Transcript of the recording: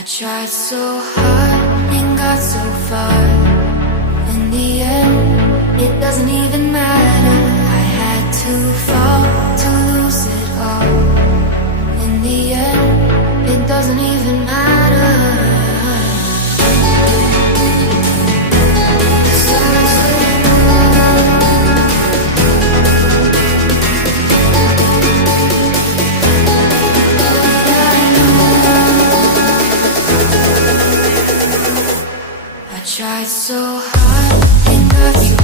I tried so hard and got so far. In the end, it doesn't even matter. I had to fall to lose it all. In the end, it doesn't even matter. I tried so hard and got so